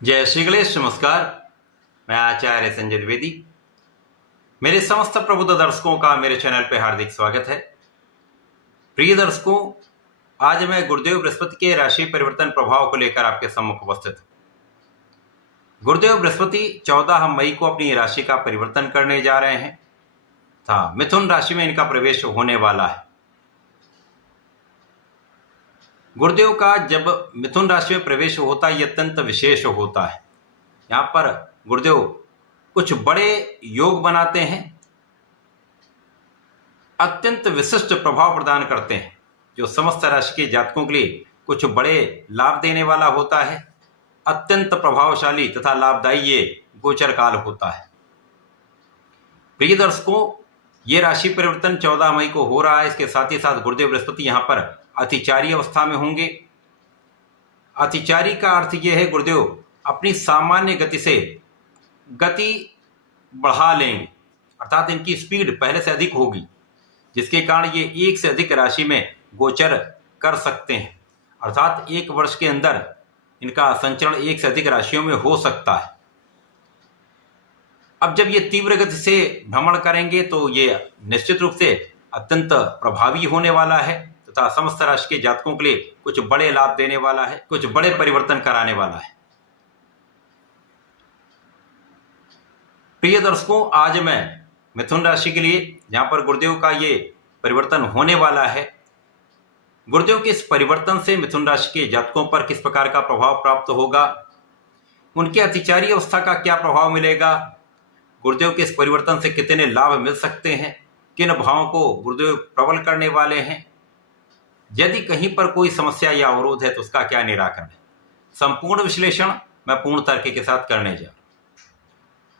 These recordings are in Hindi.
जय श्री गणेश। नमस्कार। मैं आचार्य संजय द्विवेदी। मेरे समस्त प्रबुद्ध दर्शकों का मेरे चैनल पे हार्दिक स्वागत है। प्रिय दर्शकों, आज मैं गुरुदेव बृहस्पति के राशि परिवर्तन प्रभाव को लेकर आपके सम्मुख उपस्थित हूं। गुरुदेव बृहस्पति 14 मई को अपनी राशि का परिवर्तन करने जा रहे हैं तथा मिथुन राशि में इनका प्रवेश होने वाला है। गुरुदेव का जब मिथुन राशि में प्रवेश होता है, यह अत्यंत विशेष होता है। यहाँ पर गुरुदेव कुछ बड़े योग बनाते हैं, अत्यंत विशिष्ट प्रभाव प्रदान करते हैं, जो समस्त राशि के जातकों के लिए कुछ बड़े लाभ देने वाला होता है। अत्यंत प्रभावशाली तथा लाभदायी ये गोचर काल होता है। प्रिय दर्शकों, ये राशि परिवर्तन 14 मई को हो रहा है। इसके साथ ही साथ गुरुदेव बृहस्पति यहाँ पर अतिचारी अवस्था में होंगे। अतिचारी का अर्थ यह है गुरुदेव अपनी सामान्य गति से गति बढ़ा लेंगे, अर्थात इनकी स्पीड पहले से अधिक होगी, जिसके कारण ये एक से अधिक राशि में गोचर कर सकते हैं। अर्थात एक वर्ष के अंदर इनका संचरण एक से अधिक राशियों में हो सकता है। अब जब ये तीव्र गति से भ्रमण करेंगे तो ये निश्चित रूप से अत्यंत प्रभावी होने वाला है तथा समस्त राशि के जातकों के लिए कुछ बड़े लाभ देने वाला है, कुछ बड़े परिवर्तन कराने वाला है। प्रिय दर्शकों, आज मैं मिथुन राशि के लिए जहां पर गुरुदेव का ये परिवर्तन होने वाला है, गुरुदेव के इस परिवर्तन से मिथुन राशि के जातकों पर किस प्रकार का प्रभाव प्राप्त होगा, उनके अतिचारी अवस्था का क्या प्रभाव मिलेगा, गुरुदेव के इस परिवर्तन से कितने लाभ मिल सकते हैं, किन भावों को गुरुदेव प्रबल करने वाले हैं, यदि कहीं पर कोई समस्या या अवरोध है तो उसका क्या निराकरण है, संपूर्ण विश्लेषण मैं पूर्ण तर्क के साथ करने जा रहा हूं।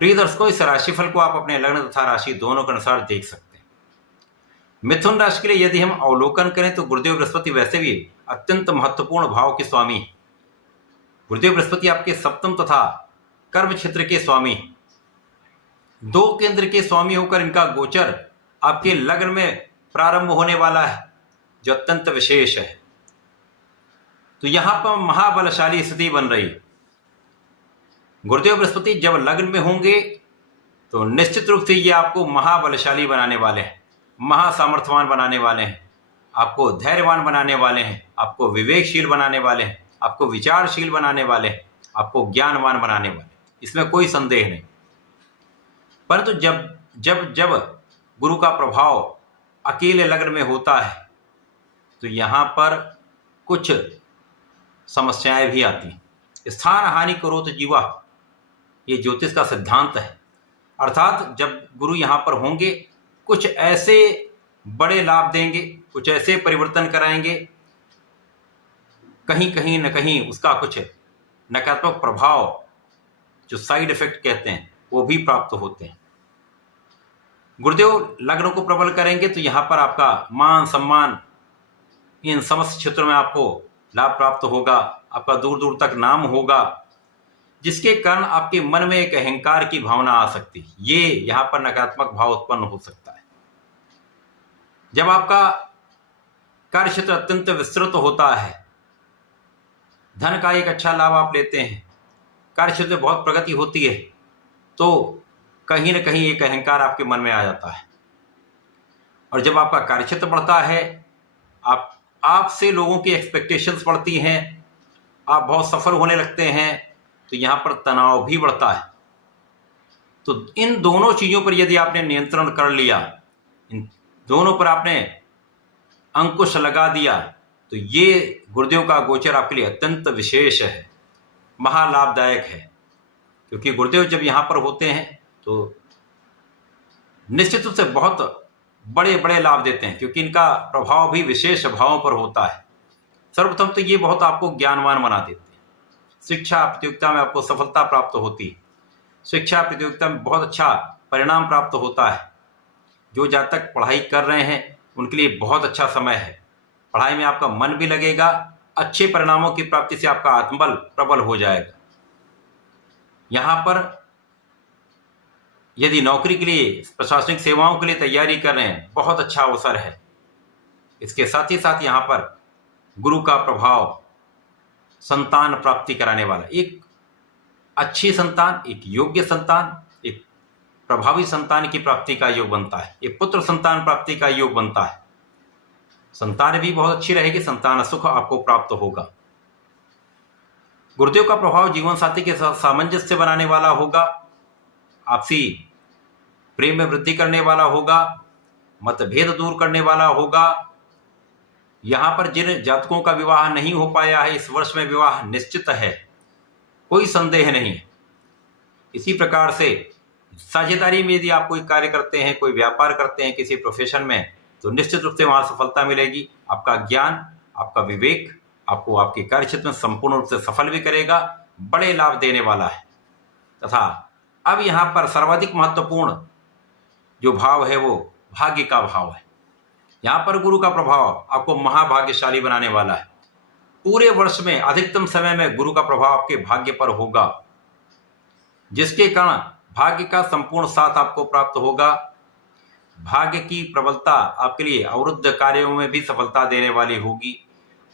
प्रिय दर्शकों, इस राशिफल को आप अपने लग्न तथा राशि दोनों के अनुसार देख सकते हैं। मिथुन राशि के लिए यदि हम अवलोकन करें तो गुरुदेव बृहस्पति वैसे भी अत्यंत महत्वपूर्ण भाव के स्वामी हैं। गुरुदेव बृहस्पति आपके सप्तम तथा कर्म क्षेत्र के स्वामी हैं। 2 केंद्र के स्वामी होकर इनका गोचर आपके लग्न में प्रारंभ होने वाला है, जो अत्यंत विशेष है। तो यहां पर महाबलशाली स्थिति बन रही है। गुरुदेव बृहस्पति जब लग्न में होंगे तो निश्चित रूप से ये आपको महाबलशाली बनाने वाले हैं, महासामर्थ्यवान बनाने वाले हैं, आपको धैर्यवान बनाने वाले हैं, आपको विवेकशील बनाने वाले हैं, आपको विचारशील बनाने वाले हैं, आपको ज्ञानवान बनाने वाले हैं, इसमें कोई संदेह नहीं। परंतु जब जब जब गुरु का प्रभाव अकेले लग्न में होता है तो यहाँ पर कुछ समस्याएं भी आती हैं। स्थान हानि करो तो जीवा, ये ज्योतिष का सिद्धांत है। अर्थात जब गुरु यहाँ पर होंगे कुछ ऐसे बड़े लाभ देंगे, कुछ ऐसे परिवर्तन कराएंगे, कहीं कहीं न कहीं उसका कुछ नकारात्मक प्रभाव, जो साइड इफेक्ट कहते हैं, वो भी प्राप्त होते हैं। गुरुदेव लग्न को प्रबल करेंगे तो यहाँ पर आपका मान सम्मान, इन समस्त क्षेत्रों में आपको लाभ प्राप्त होगा, आपका दूर दूर तक नाम होगा, जिसके कारण आपके मन में एक अहंकार की भावना आ सकती है। ये यहां पर नकारात्मक भाव उत्पन्न हो सकता है। जब आपका कार्य क्षेत्र अत्यंत विस्तृत होता है, धन का एक अच्छा लाभ आप लेते हैं, कार्य क्षेत्र में बहुत प्रगति होती है, तो कहीं ना कहीं एक अहंकार आपके मन में आ जाता है। और जब आपका कार्य क्षेत्र बढ़ता है, आपसे लोगों की एक्सपेक्टेशंस बढ़ती हैं, आप बहुत सफल होने लगते हैं, तो यहाँ पर तनाव भी बढ़ता है। तो इन दोनों चीज़ों पर यदि आपने नियंत्रण कर लिया, इन दोनों पर आपने अंकुश लगा दिया, तो ये गुरुदेव का गोचर आपके लिए अत्यंत विशेष है, महालाभदायक है। क्योंकि गुरुदेव जब यहाँ पर होते हैं तो निश्चित रूप से बहुत बड़े बड़े लाभ देते हैं, क्योंकि इनका प्रभाव भी विशेष भावों पर होता है। सर्वप्रथम तो ये बहुत आपको ज्ञानवान बना देते हैं। शिक्षा प्रतियोगिता में आपको सफलता प्राप्त होती है, शिक्षा प्रतियोगिता में बहुत अच्छा परिणाम प्राप्त होता है। जो जातक पढ़ाई कर रहे हैं उनके लिए बहुत अच्छा समय है। पढ़ाई में आपका मन भी लगेगा, अच्छे परिणामों की प्राप्ति से आपका आत्मबल प्रबल हो जाएगा। यहाँ पर यदि नौकरी के लिए, प्रशासनिक सेवाओं के लिए तैयारी कर रहे हैं, बहुत अच्छा अवसर है। इसके साथ ही साथ यहाँ पर गुरु का प्रभाव संतान प्राप्ति कराने वाला, एक अच्छी संतान, एक योग्य संतान, एक प्रभावी संतान की प्राप्ति का योग बनता है, एक पुत्र संतान प्राप्ति का योग बनता है। संतान भी बहुत अच्छी रहेगी, संतान सुख आपको प्राप्त होगा। गुरुदेव का प्रभाव जीवन साथी के साथ सामंजस्य बनाने वाला होगा, आपसी प्रेम में वृद्धि करने वाला होगा, मतभेद दूर करने वाला होगा। यहां पर जिन जातकों का विवाह नहीं हो पाया है, इस वर्ष में विवाह निश्चित है, कोई संदेह नहीं है। इसी प्रकार से साझेदारी में यदि आप कोई कार्य करते हैं, कोई व्यापार करते हैं किसी प्रोफेशन में, तो निश्चित रूप से वहां सफलता मिलेगी। आपका ज्ञान, आपका विवेक आपको आपके कार्य क्षेत्र में संपूर्ण रूप से सफल भी करेगा, बड़े लाभ देने वाला है। तथा अब यहां पर सर्वाधिक महत्वपूर्ण जो भाव है वो भाग्य का भाव है। यहां पर गुरु का प्रभाव आपको महाभाग्यशाली बनाने वाला है। पूरे वर्ष में अधिकतम समय में गुरु का प्रभाव आपके भाग्य पर होगा, जिसके कारण भाग्य का संपूर्ण साथ आपको प्राप्त होगा। भाग्य की प्रबलता आपके लिए अवरुद्ध कार्यों में भी सफलता देने वाली होगी।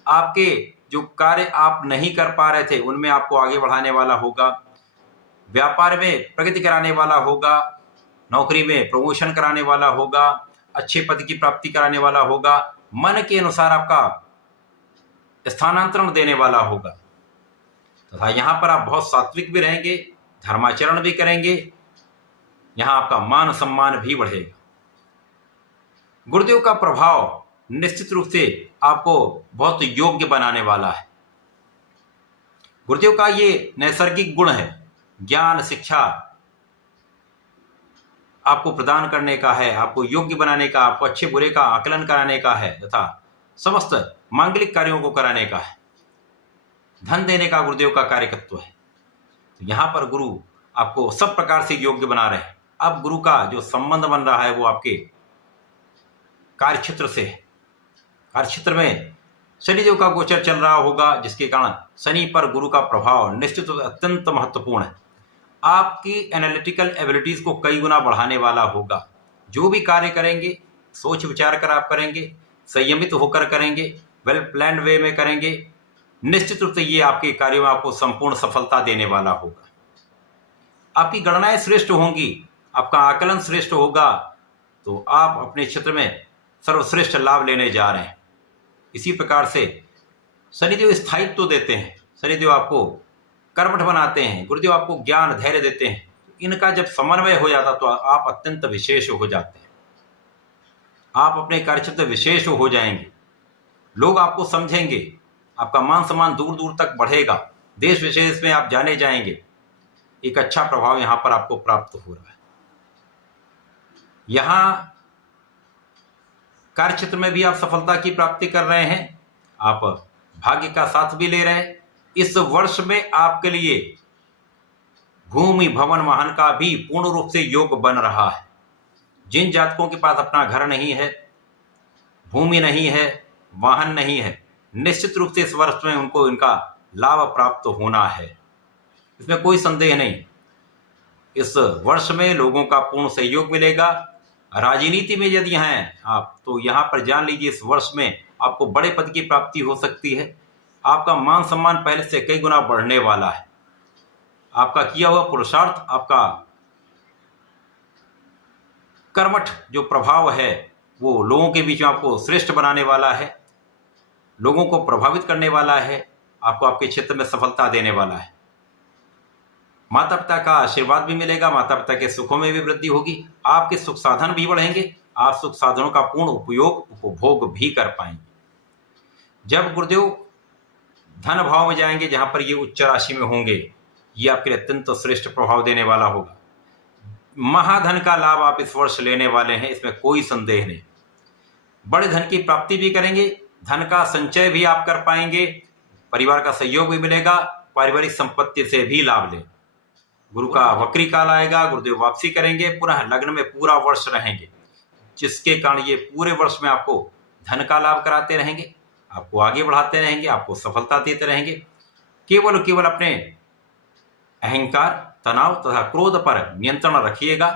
आपके जो कार्य आप नहीं कर पा रहे थे उनमें आपको आगे बढ़ाने वाला होगा, व्यापार में प्रगति कराने वाला होगा, नौकरी में प्रमोशन कराने वाला होगा, अच्छे पद की प्राप्ति कराने वाला होगा, मन के अनुसार आपका स्थानांतरण देने वाला होगा। तथा यहाँ पर आप बहुत सात्विक भी रहेंगे, धर्माचरण भी करेंगे, यहाँ आपका मान सम्मान भी बढ़ेगा। गुरुदेव का प्रभाव निश्चित रूप से आपको बहुत योग्य बनाने वाला है। गुरुदेव का ये नैसर्गिक गुण है, ज्ञान शिक्षा आपको प्रदान करने का है, आपको योग्य बनाने का, आपको अच्छे बुरे का आकलन कराने का है, तथा समस्त मांगलिक कार्यों को कराने का है, धन देने का गुरुदेव का कार्यकत्व है। तो यहाँ पर गुरु आपको सब प्रकार से योग्य बना रहे हैं। अब गुरु का जो संबंध बन रहा है वो आपके कार्यक्षेत्र से है। कार्यक्षेत्र में शनिदेव का गोचर चल रहा होगा, जिसके कारण शनि पर गुरु का प्रभाव निश्चित रूप से अत्यंत महत्वपूर्ण है। आपकी एनालिटिकल एबिलिटीज को कई गुना बढ़ाने वाला होगा। जो भी कार्य करेंगे सोच विचार कर आप करेंगे, संयमित होकर करेंगे, वेल प्लान्ड वे में करेंगे, निश्चित रूप से ये आपके कार्यों में आपको संपूर्ण सफलता देने वाला होगा। आपकी गणनाएं श्रेष्ठ होंगी, आपका आकलन श्रेष्ठ होगा, तो आप अपने क्षेत्र में सर्वश्रेष्ठ लाभ लेने जा रहे हैं। इसी प्रकार से शनिदेव स्थायित्व देते हैं, शनिदेव आपको कर्मठ बनाते हैं, गुरुदेव आपको ज्ञान धैर्य देते हैं। इनका जब समन्वय हो जाता तो आप अत्यंत विशेष हो जाते हैं, आप अपने कार्यक्षेत्र विशेष हो जाएंगे, लोग आपको समझेंगे, आपका मान सम्मान दूर दूर तक बढ़ेगा, देश विशेष में आप जाने जाएंगे। एक अच्छा प्रभाव यहाँ पर आपको प्राप्त हो रहा है। यहाँ कार्यक्षेत्र में भी आप सफलता की प्राप्ति कर रहे हैं, आप भाग्य का साथ भी ले रहे हैं। इस वर्ष में आपके लिए भूमि भवन वाहन का भी पूर्ण रूप से योग बन रहा है। जिन जातकों के पास अपना घर नहीं है, भूमि नहीं है, वाहन नहीं है, निश्चित रूप से इस वर्ष में उनको इनका लाभ प्राप्त होना है, इसमें कोई संदेह नहीं। इस वर्ष में लोगों का पूर्ण सहयोग मिलेगा। राजनीति में यदि हैं आप, तो यहाँ पर जान लीजिए इस वर्ष में आपको बड़े पद की प्राप्ति हो सकती है। आपका मान सम्मान पहले से कई गुना बढ़ने वाला है। आपका किया हुआ पुरुषार्थ, आपका कर्मठ जो प्रभाव है वो लोगों के बीच में आपको श्रेष्ठ बनाने वाला है, लोगों को प्रभावित करने वाला है, आपको आपके क्षेत्र में सफलता देने वाला है। माता पिता का आशीर्वाद भी मिलेगा, माता पिता के सुखों में भी वृद्धि होगी, आपके सुख साधन भी बढ़ेंगे, आप सुख साधनों का पूर्ण उपयोग उपभोग भी कर पाएंगे। जब गुरुदेव धन भाव में जाएंगे, जहां पर ये उच्च राशि में होंगे, ये आपके लिए अत्यंत श्रेष्ठ प्रभाव देने वाला होगा। महाधन का लाभ आप इस वर्ष लेने वाले हैं, इसमें कोई संदेह नहीं। बड़े धन की प्राप्ति भी करेंगे, धन का संचय भी आप कर पाएंगे, परिवार का सहयोग भी मिलेगा, पारिवारिक संपत्ति से भी लाभ लें। गुरु का वक्री काल आएगा, गुरुदेव वापसी करेंगे, पुनः लग्न में पूरा वर्ष रहेंगे, जिसके कारण ये पूरे वर्ष में आपको धन का लाभ कराते रहेंगे, आपको आगे बढ़ाते रहेंगे, आपको सफलता देते रहेंगे। केवल अपने अहंकार, तनाव तथा क्रोध पर नियंत्रण रखिएगा,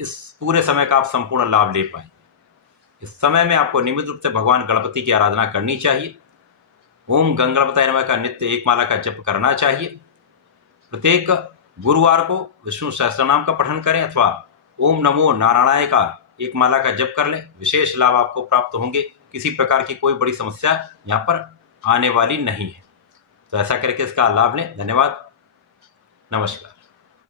इस पूरे समय का आप संपूर्ण लाभ ले पाएंगे। इस समय में आपको नियमित रूप से भगवान गणपति की आराधना करनी चाहिए। ओम गंगणपताय नमः का नित्य एक माला का जप करना चाहिए। प्रत्येक गुरुवार को विष्णु सहस्त्रनाम का पठन करें अथवा ओम नमो नारायणाय का एक माला का जप कर लें। विशेष लाभ आपको प्राप्त होंगे। किसी प्रकार की कोई बड़ी समस्या यहाँ पर आने वाली नहीं है। तो ऐसा करके इसका लाभ लें। धन्यवाद। नमस्कार।